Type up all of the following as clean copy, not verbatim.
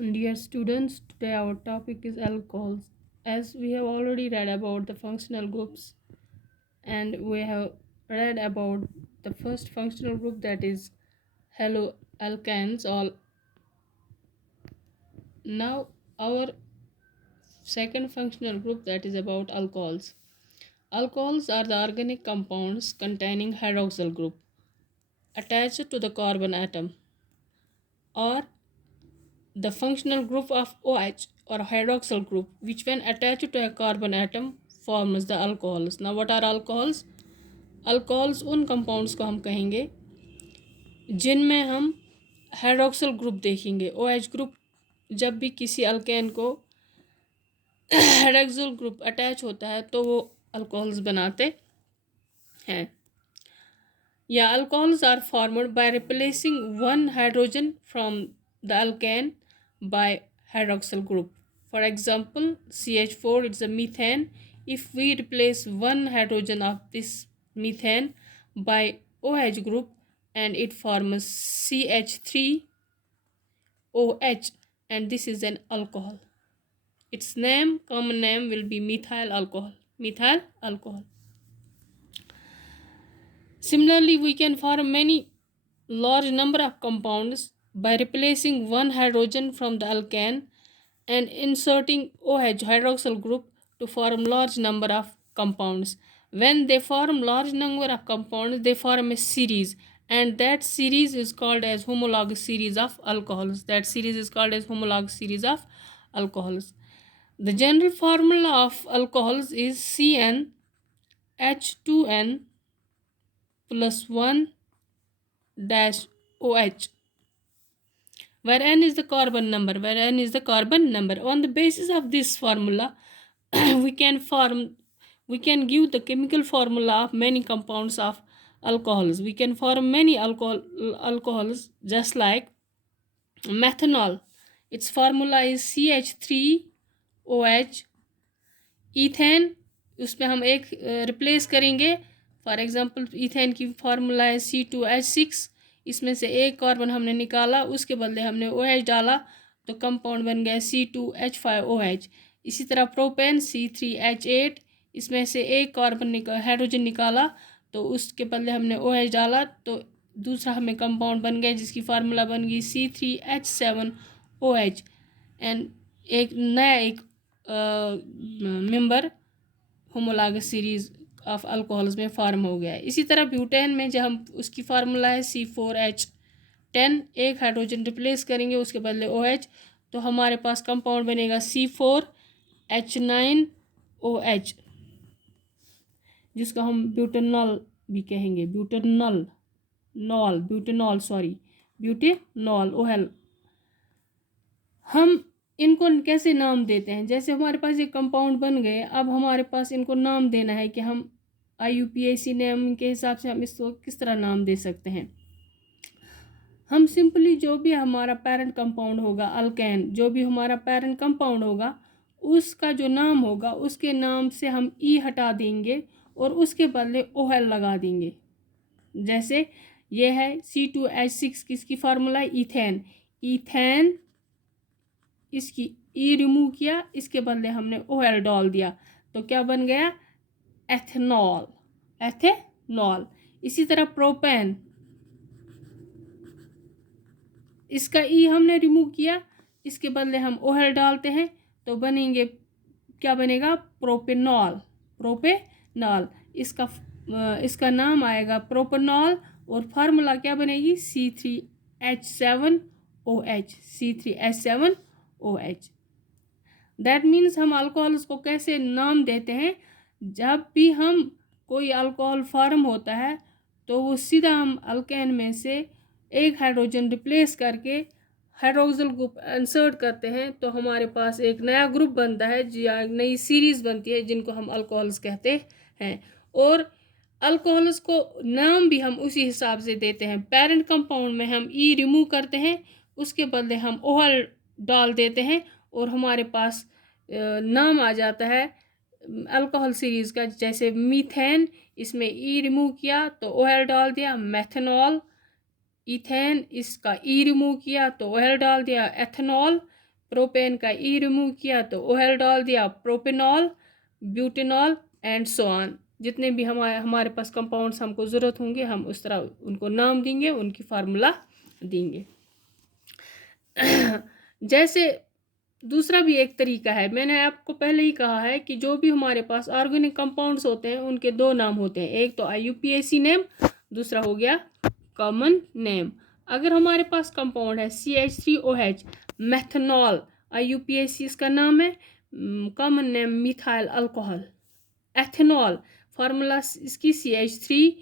Dear students, today our topic is alcohols. As we have already read about the functional groups and we have read about the first functional group, that is haloalkanes. All now our second functional group, that is about alcohols. Alcohols are the organic compounds containing hydroxyl group attached to the carbon atom, or the functional group of OH or hydroxyl group, which when attached to a carbon atom forms the alcohols. Now what are alcohols? Alcohols उन compounds को हम कहेंगे जिनमें हम hydroxyl group देखेंगे। OH group जब भी किसी अल्केन को हाइड्रोक्सिल ग्रुप अटैच होता है तो वो अल्कोहल्स बनाते हैं। या alcohols are formed by replacing one hydrogen from the alkane by hydroxyl group. For example, CH4 it's a methane. If we replace one hydrogen of this methane by OH group and it forms CH3OH, and this is an alcohol. Its name, common name will be methyl alcohol. Methyl alcohol. Similarly, we can form many large number of compounds by replacing one hydrogen from the alkane and inserting OH hydroxyl group to form large number of compounds. When they form large number of compounds, they form a series, and that series is called as homologous series of alcohols. That series is called as homologous series of alcohols. The general formula of alcohols is CnH2n plus 1 dash OH, where n is the carbon number. On the basis of this formula, we can give the chemical formula of many compounds of alcohols. We can form many alcohols just like methanol. Its formula is CH3OH. Ethane, उसमें हम एक replace करेंगे। For example ethane की formula है C2H6, इसमें से एक carbon हमने निकाला, उसके बदले हमने OH डाला तो कंपाउंड बन गया C2H5OH। इसी तरह प्रोपेन C3H8, इसमें से एक कार्बन हाइड्रोजन निकाला तो उसके बदले हमने OH डाला तो दूसरा हमें कंपाउंड बन गया जिसकी फार्मूला बन गई C3H7OH। एंड एक नया member homologous series of alcohols में फार्म हो गया है। इसी तरह ब्यूटेन में जब हम उसकी फार्मूला है C4H10, एक हाइड्रोजन रिप्लेस करेंगे उसके बदले OH तो हमारे पास कंपाउंड बनेगा C4H9OH, जिसका हम ब्यूटेनॉल भी कहेंगे। Butanol OL। हम इनको कैसे नाम देते हैं? जैसे हमारे पास एक कंपाउंड बन गए, अब हमारे पास इनको नाम देना है कि हम IUPAC नेम के हिसाब से हम इसको किस तरह नाम दे सकते हैं। हम सिंपली जो भी हमारा पेरेंट कंपाउंड होगा, अल्केन जो भी हमारा पेरेंट कंपाउंड होगा, उसका जो नाम होगा उसके नाम से हम ई हटा देंगे और उसके बदले OL लगा देंगे। जैसे ये है C2H6, किसकी फार्मूला है? ईथेन, इसकी ई रिमूव किया, इसके बदले हमने OL डाल दिया तो क्या बन गया? एथेनॉल। इसी तरह प्रोपेन, इसका ई हमने रिमूव किया, इसके बदले हम OL डालते हैं तो बनेंगे, क्या बनेगा? प्रोपेनॉल। इसका नाम आएगा प्रोपेनॉल और फार्मूला क्या बनेगी? C3H7OH। दैट मीन्स हम अल्कोहल्स को कैसे नाम देते हैं? जब भी हम कोई अल्कोहल फॉर्म होता है तो वो सीधा हम अल्केन में से एक हाइड्रोजन रिप्लेस करके हाइड्रोक्सिल ग्रुप इंसर्ट करते हैं तो हमारे पास एक नया ग्रुप बनता है, या नई सीरीज बनती है जिनको हम अल्कोहल्स कहते हैं। और अल्कोहल्स को नाम भी हम उसी हिसाब से देते हैं। पेरेंट कंपाउंड में हम ई रिमूव करते हैं, उसके बदले हम OL डाल देते हैं और हमारे पास नाम आ जाता है अल्कोहल सीरीज़ का। जैसे मीथेन, इसमें ई रिमूव किया तो OL डाल दिया मैथनॉल। इथेन, इसका ई रिमूव किया तो OL डाल दिया एथनॉल। प्रोपेन का ई रिमूव किया तो OL डाल दिया, propanol, butanol and so on. जितने भी हमारे पास कंपाउंड्स हमको ज़रूरत होंगे हम उस तरह उनको नाम देंगे, उनकी फार्मूला देंगे। जैसे दूसरा भी एक तरीका है, मैंने आपको पहले ही कहा है कि जो भी हमारे पास ऑर्गेनिक कंपाउंड्स होते हैं उनके दो नाम होते हैं, एक तो IUPAC नेम, दूसरा हो गया कॉमन नेम। अगर हमारे पास कंपाउंड है CH3OH मेथनॉल, IUPAC इसका नाम है, common name methyl alcohol. Ethanol formula इसकी CH3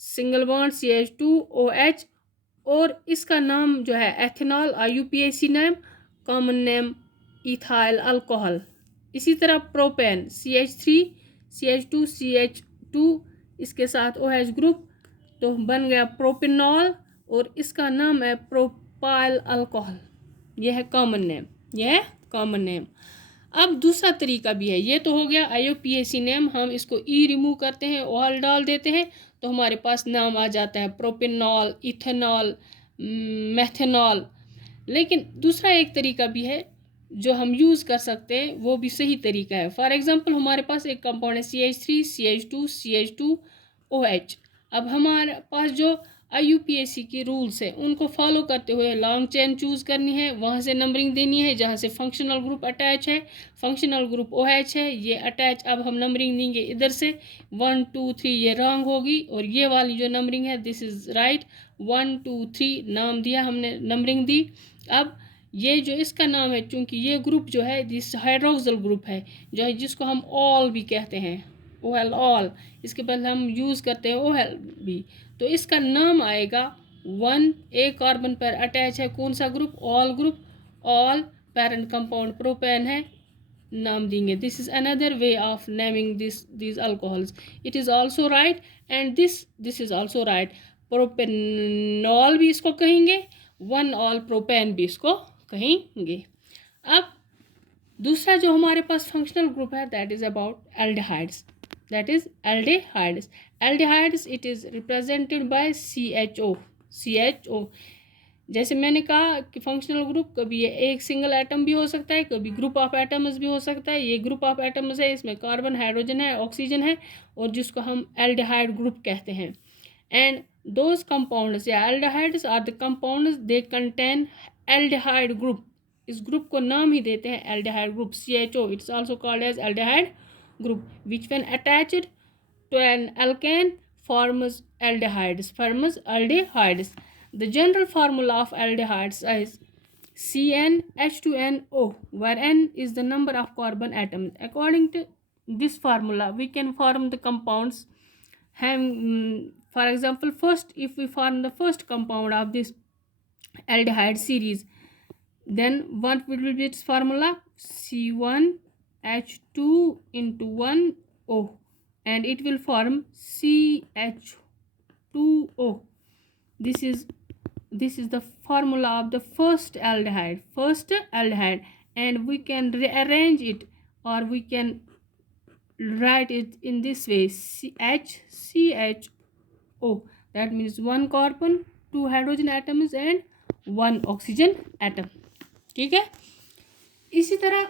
सिंगल बॉन्ड CH2OH, और इसका नाम जो है ethanol, IUPAC name, common name ethyl alcohol. इसी तरह प्रोपेन CH3 CH2 CH2 इसके साथ OH ग्रुप, तो बन गया प्रोपेनॉल, और इसका नाम है प्रोपाइल अल्कोहल। यह है कॉमन नेम, यह है कॉमन नेम। अब दूसरा तरीका भी है, ये तो हो गया IUPAC नेम, हम इसको ई रिमूव करते हैं, OL डाल देते हैं तो हमारे पास नाम आ जाता है प्रोपेनॉल, इथेनॉल, मेथेनॉल। लेकिन दूसरा एक तरीका भी है जो हम यूज़ कर सकते हैं, वो भी सही तरीका है। फॉर एग्जांपल हमारे पास एक कंपाउंड है CH3 CH2 CH2OH। अब हमारे पास जो IUPAC की रूल्स है उनको फॉलो करते हुए लॉन्ग चेन चूज़ करनी है, वहाँ से नंबरिंग देनी है जहाँ से फंक्शनल ग्रुप अटैच है, फंक्शनल ग्रुप OH है, ये अटैच। अब हम नंबरिंग देंगे इधर से 1 2 3, ये रॉन्ग होगी, और ये वाली जो नंबरिंग है दिस इज़ राइट, 1 2 3 नाम दिया हमने, नंबरिंग दी। अब ये जो इसका नाम है, चूँकि ये ग्रुप जो है दिस हाइड्रोक्सिल ग्रुप है, जो है जिसको हम ऑल भी कहते हैं, OL ऑल, इसके बदले हम यूज़ करते हैं OL भी, तो इसका नाम आएगा 1, एक कार्बन पर अटैच है कौन सा group, all group, all parent compound propane है, नाम देंगे। This is another way of naming this alcohols, it is also right and this is also right. Propanol भी इसको कहेंगे, 1 ऑल प्रोपेन भी इसको कहेंगे। अब दूसरा जो हमारे पास फंक्शनल ग्रुप है that is about aldehydes, that is aldehydes. Aldehydes it is represented by CHO। जैसे मैंने कहा कि फंक्शनल ग्रुप कभी ये एक सिंगल एटम भी हो सकता है, कभी ग्रुप ऑफ एटम्स भी हो सकता है। ये ग्रुप ऑफ एटम्स है, इसमें कार्बन, हाइड्रोजन है, ऑक्सीजन है, और जिसको हम एल्डिहाइड ग्रुप कहते हैं। एंड those compounds या aldehydes are the compounds they contain aldehyde group, इस ग्रुप को नाम ही देते हैं aldehyde group CHO, it's also called as aldehyde group, which when attached to an alkane forms aldehydes. The general formula of aldehydes is CnH2nO, where N is the number of carbon atoms. According to this formula we can form the compounds having, for example, first if we form the first compound of this aldehyde series, then what will be its formula, C1H2 into 1O, and it will form CH2O. This is the formula of the first aldehyde, and we can rearrange it, or we can write it in this way, CHO, that means 1 carbon, 2 hydrogen atoms and 1 oxygen atom। ठीक है, इसी तरह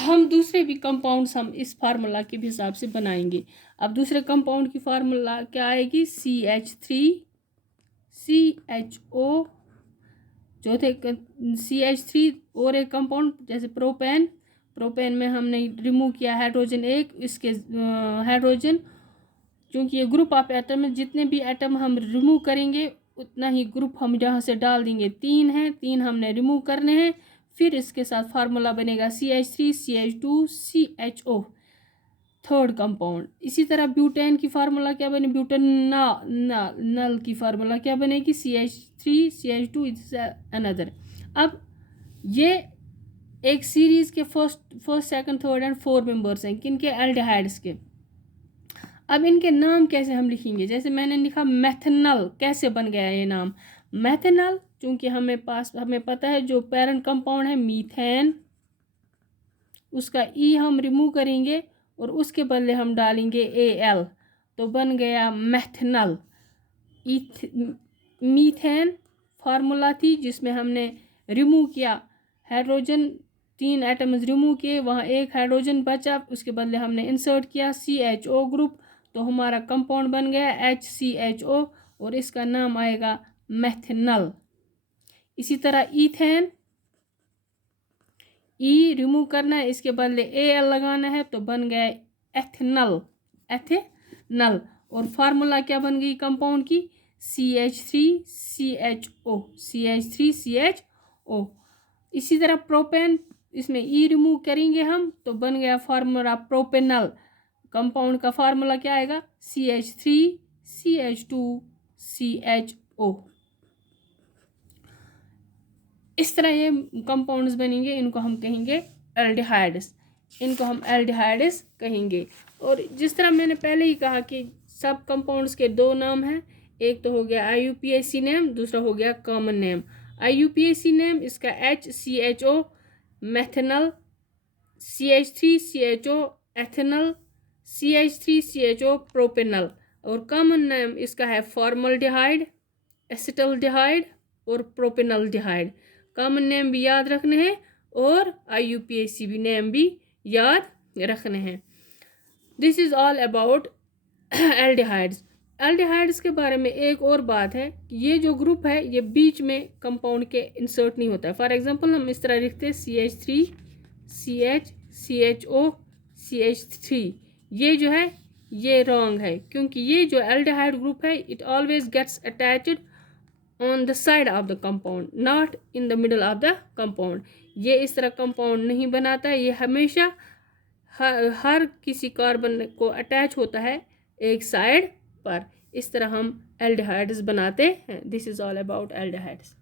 हम दूसरे भी compounds हम इस formula के भी हिसाब से बनाएंगे। अब दूसरे कंपाउंड की फार्मूला क्या आएगी, CH3CHO, चौथे CH3, और एक कंपाउंड जैसे प्रोपेन में हमने रिमूव किया हाइड्रोजन एक, इसके हाइड्रोजन, क्योंकि ये ग्रुप ऑफ एटम है, जितने भी एटम हम रिमूव करेंगे उतना ही ग्रुप हम जहाँ से डाल देंगे, 3 हैं, 3 हमने रिमूव करने हैं, फिर इसके साथ फार्मूला बनेगा CH3 CH2 CHO, third compound. इसी तरह ब्यूटेन की फार्मूला क्या बने, ब्यूटेनॉल की फार्मूला क्या बनेगी, CH3 CH2 इज अनदर। अब ये एक सीरीज के first second third and 4 members हैं, किनके, एल्डिहाइड्स के। अब इनके नाम कैसे हम लिखेंगे, जैसे मैंने लिखा मेथनॉल, कैसे बन गया ये नाम मेथनॉल, क्योंकि हमें पता है जो पेरेंट कंपाउंड है मीथेन, उसका ई हम रिमूव करेंगे और उसके बदले हम डालेंगे Al, तो बन गया मेथनॉल। मीथेन फार्मूला थी जिसमें हमने रिमूव किया हाइड्रोजन 3 एटम्स रिमूव किए, वहाँ एक हाइड्रोजन बचा, उसके बदले हमने इंसर्ट किया CHO ग्रुप, तो हमारा कंपाउंड बन गया HCHO और इसका नाम आएगा मेथनल। इसी तरह ईथेन, ई रिमूव करना है, इसके बदले Al लगाना है, तो बन गया एथेनल, एथेनल। और फार्मूला क्या बन गई कंपाउंड की, CH3CHO, CH3CHO। इसी तरह प्रोपेन, इसमें ई रिमूव करेंगे हम, तो बन गया फार्मूला प्रोपेनल। कंपाउंड का फार्मूला क्या आएगा, CH3CH2CHO। इस तरह ये कंपाउंड्स बनेंगे, इनको हम कहेंगे एल्डिहाइड्स, इनको हम एल्डिहाइड्स कहेंगे। और जिस तरह मैंने पहले ही कहा कि सब कंपाउंड्स के दो नाम हैं, एक तो हो गया IUPAC नेम, दूसरा हो गया कॉमन नेम। IUPAC नेम इसका HCHO methanal, CH3CHO ethanal, CH3CHO propanal. और कॉमन नेम इसका है फॉर्मल्डिहाइड, एसिटल्डिहाइड और प्रोपेनल्डिहाइड। कॉमन नेम भी याद रखने हैं और IUPAC भी नेम भी याद रखने हैं। This is all about aldehydes. Aldehydes के बारे में एक और बात है कि ये जो ग्रुप है ये बीच में कंपाउंड के इंसर्ट नहीं होता है। फॉर एग्जांपल हम इस तरह लिखते हैं CH3 CH CHO CH3, ये जो है ये रॉन्ग है, क्योंकि ये जो एल्डिहाइड ग्रुप है it always gets attached on the side of the compound, not in the middle of the compound। ये इस तरह कंपाउंड नहीं बनाता है, ये हमेशा हर किसी कार्बन को अटैच होता है एक साइड पर। इस तरह हम एल्डिहाइड्स बनाते हैं। This is all about aldehydes.